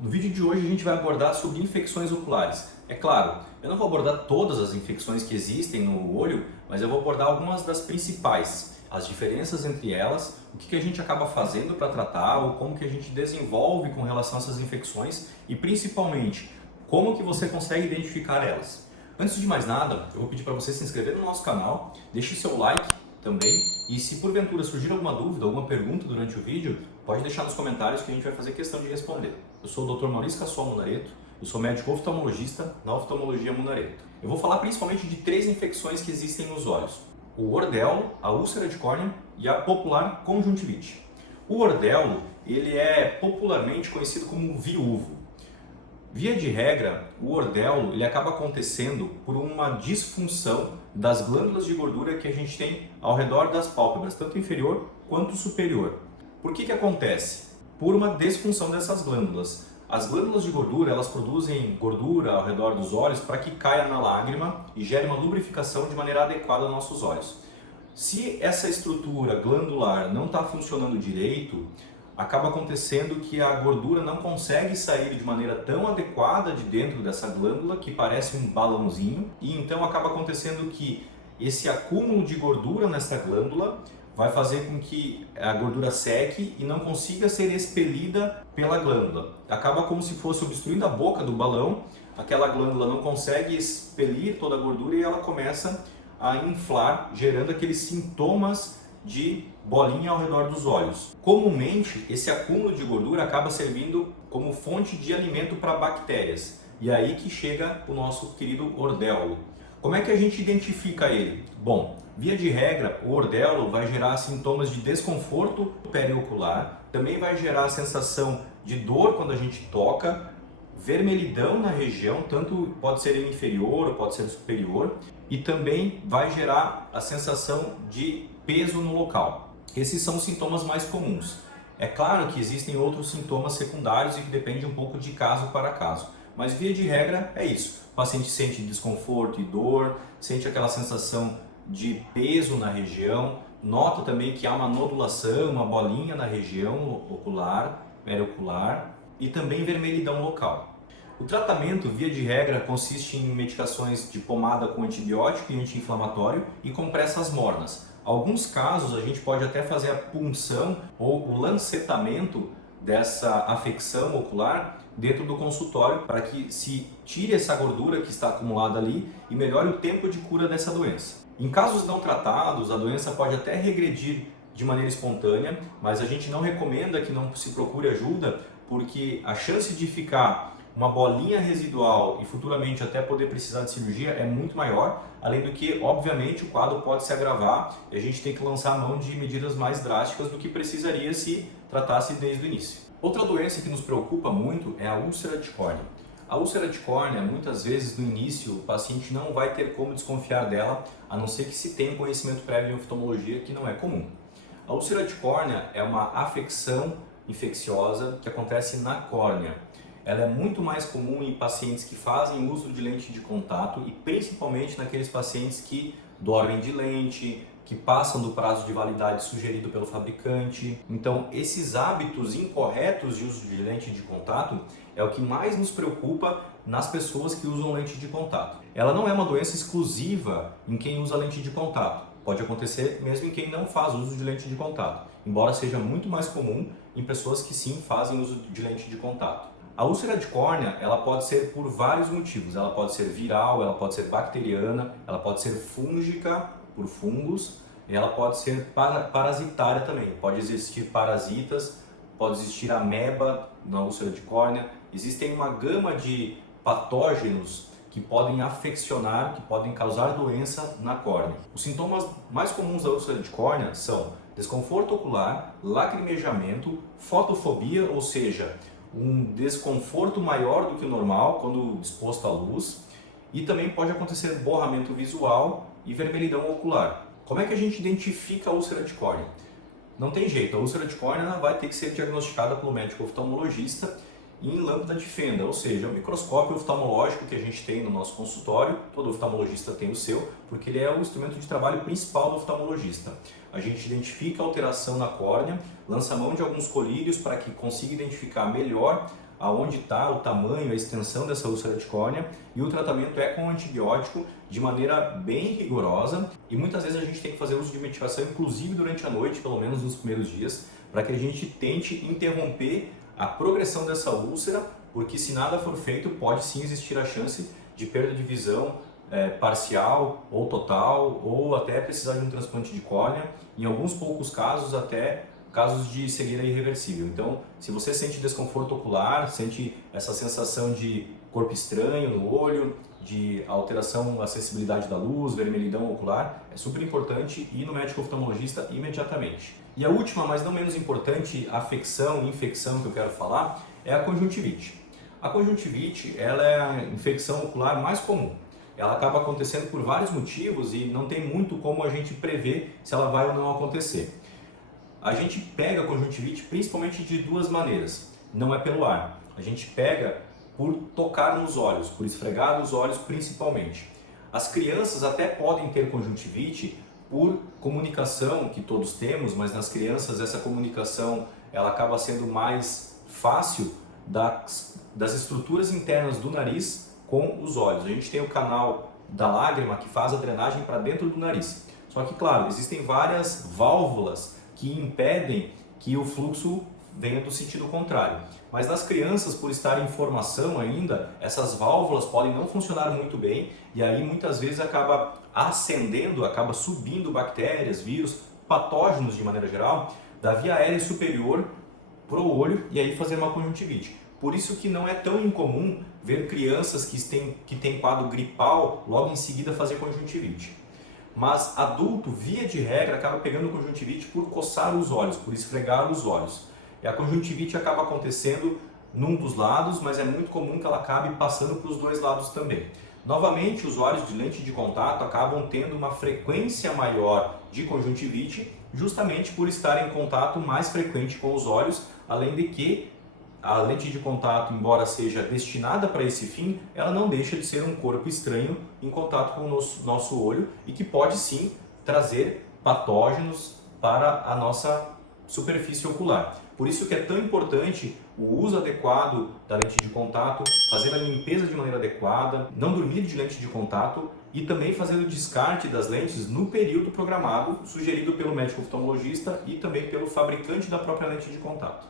No vídeo de hoje a gente vai abordar sobre infecções oculares. É claro, eu não vou abordar todas as infecções que existem no olho, mas eu vou abordar algumas das principais, as diferenças entre elas, o que a gente acaba fazendo para tratar ou como que a gente desenvolve com relação a essas infecções e principalmente como que você consegue identificar elas. Antes de mais nada, eu vou pedir para você se inscrever no nosso canal, deixe seu like também e se porventura surgir alguma dúvida, alguma pergunta durante o vídeo, pode deixar nos comentários que a gente vai fazer questão de responder. Eu sou o Dr. Maurício Cassol Munareto, eu sou médico oftalmologista na Oftalmologia Munareto. Eu vou falar principalmente de 3 infecções que existem nos olhos: o ordelo, a úlcera de córnea e a popular conjuntivite. O ordelo, ele é popularmente conhecido como viúvo. Via de regra, o ordelo ele acaba acontecendo por uma disfunção das glândulas de gordura que a gente tem ao redor das pálpebras, tanto inferior quanto superior. Por que acontece? Por uma disfunção dessas glândulas. As glândulas de gordura, elas produzem gordura ao redor dos olhos para que caia na lágrima e gere uma lubrificação de maneira adequada aos nossos olhos. Se essa estrutura glandular não está funcionando direito, acaba acontecendo que a gordura não consegue sair de maneira tão adequada de dentro dessa glândula, que parece um balãozinho, e então acaba acontecendo que esse acúmulo de gordura nessa glândula vai fazer com que a gordura seque e não consiga ser expelida pela glândula. Acaba como se fosse obstruindo a boca do balão, aquela glândula não consegue expelir toda a gordura e ela começa a inflar, gerando aqueles sintomas de bolinha ao redor dos olhos. Comumente, esse acúmulo de gordura acaba servindo como fonte de alimento para bactérias. E é aí que chega o nosso querido ordelo. Como é que a gente identifica ele? Bom, via de regra, o ordelo vai gerar sintomas de desconforto periocular, também vai gerar a sensação de dor quando a gente toca, vermelhidão na região, tanto pode ser inferior ou pode ser superior, e também vai gerar a sensação de peso no local. Esses são os sintomas mais comuns. É claro que existem outros sintomas secundários e que depende um pouco de caso para caso, mas via de regra é isso. O paciente sente desconforto e dor, sente aquela sensação de peso na região, nota também que há uma nodulação, uma bolinha na região ocular, periocular e também vermelhidão local. O tratamento, via de regra, consiste em medicações de pomada com antibiótico e anti-inflamatório e compressas mornas. Alguns casos a gente pode até fazer a punção ou o lancetamento dessa afecção ocular dentro do consultório para que se tire essa gordura que está acumulada ali e melhore o tempo de cura dessa doença. Em casos não tratados, a doença pode até regredir de maneira espontânea, mas a gente não recomenda que não se procure ajuda, porque a chance de ficar uma bolinha residual e futuramente até poder precisar de cirurgia é muito maior, além do que, obviamente, o quadro pode se agravar e a gente tem que lançar a mão de medidas mais drásticas do que precisaria se tratasse desde o início. Outra doença que nos preocupa muito é a úlcera de córnea. A úlcera de córnea, muitas vezes no início, o paciente não vai ter como desconfiar dela, a não ser que se tenha conhecimento prévio em oftalmologia, que não é comum. A úlcera de córnea é uma afecção infecciosa que acontece na córnea. Ela é muito mais comum em pacientes que fazem uso de lente de contato e principalmente naqueles pacientes que dormem de lente, que passam do prazo de validade sugerido pelo fabricante. Então, esses hábitos incorretos de uso de lente de contato é o que mais nos preocupa nas pessoas que usam lente de contato. Ela não é uma doença exclusiva em quem usa lente de contato. Pode acontecer mesmo em quem não faz uso de lente de contato, embora seja muito mais comum em pessoas que sim fazem uso de lente de contato. A úlcera de córnea, ela pode ser por vários motivos. Ela pode ser viral, ela pode ser bacteriana, ela pode ser fúngica, por fungos, e ela pode ser parasitária também. Pode existir parasitas, pode existir ameba na úlcera de córnea. Existem uma gama de patógenos que podem afeccionar, que podem causar doença na córnea. Os sintomas mais comuns da úlcera de córnea são desconforto ocular, lacrimejamento, fotofobia, ou seja, um desconforto maior do que o normal quando exposto à luz, e também pode acontecer borramento visual e vermelhidão ocular. Como é que a gente identifica a úlcera de córnea? Não tem jeito, a úlcera de córnea vai ter que ser diagnosticada pelo médico oftalmologista em lâmpada de fenda, ou seja, o microscópio oftalmológico que a gente tem no nosso consultório. Todo oftalmologista tem o seu, porque ele é o instrumento de trabalho principal do oftalmologista. A gente identifica a alteração na córnea, lança a mão de alguns colírios para que consiga identificar melhor aonde está o tamanho, a extensão dessa úlcera de córnea, e o tratamento é com antibiótico de maneira bem rigorosa, e muitas vezes a gente tem que fazer uso de medicação, inclusive durante a noite, pelo menos nos primeiros dias, para que a gente tente interromper a progressão dessa úlcera, porque se nada for feito, pode sim existir a chance de perda de visão parcial ou total, ou até precisar de um transplante de córnea, em alguns poucos casos até casos de cegueira irreversível. Então, se você sente desconforto ocular, sente essa sensação de corpo estranho no olho, de alteração na sensibilidade da luz, vermelhidão ocular, é super importante ir no médico oftalmologista imediatamente. E a última, mas não menos importante, afecção e infecção que eu quero falar é a conjuntivite. A conjuntivite, ela é a infecção ocular mais comum. Ela acaba acontecendo por vários motivos e não tem muito como a gente prever se ela vai ou não acontecer. A gente pega a conjuntivite principalmente de duas maneiras. Não é pelo ar. A gente pega por tocar nos olhos, por esfregar os olhos principalmente. As crianças até podem ter conjuntivite por comunicação que todos temos, mas nas crianças essa comunicação ela acaba sendo mais fácil das estruturas internas do nariz com os olhos. A gente tem o canal da lágrima que faz a drenagem para dentro do nariz. Só que, claro, existem várias válvulas que impedem que o fluxo venha do sentido contrário. Mas nas crianças, por estar em formação ainda, essas válvulas podem não funcionar muito bem e aí muitas vezes acaba ascendendo, acaba subindo bactérias, vírus, patógenos de maneira geral, da via aérea superior para o olho e aí fazer uma conjuntivite. Por isso que não é tão incomum ver crianças que têm quadro gripal logo em seguida fazer conjuntivite. Mas adulto, via de regra, acaba pegando conjuntivite por coçar os olhos, por esfregar os olhos. E a conjuntivite acaba acontecendo num dos lados, mas é muito comum que ela acabe passando para os dois lados também. Novamente, usuários de lente de contato acabam tendo uma frequência maior de conjuntivite, justamente por estar em contato mais frequente com os olhos, além de que a lente de contato, embora seja destinada para esse fim, ela não deixa de ser um corpo estranho em contato com o nosso olho e que pode sim trazer patógenos para a nossa superfície ocular. Por isso que é tão importante o uso adequado da lente de contato, fazer a limpeza de maneira adequada, não dormir de lente de contato e também fazer o descarte das lentes no período programado, sugerido pelo médico oftalmologista e também pelo fabricante da própria lente de contato.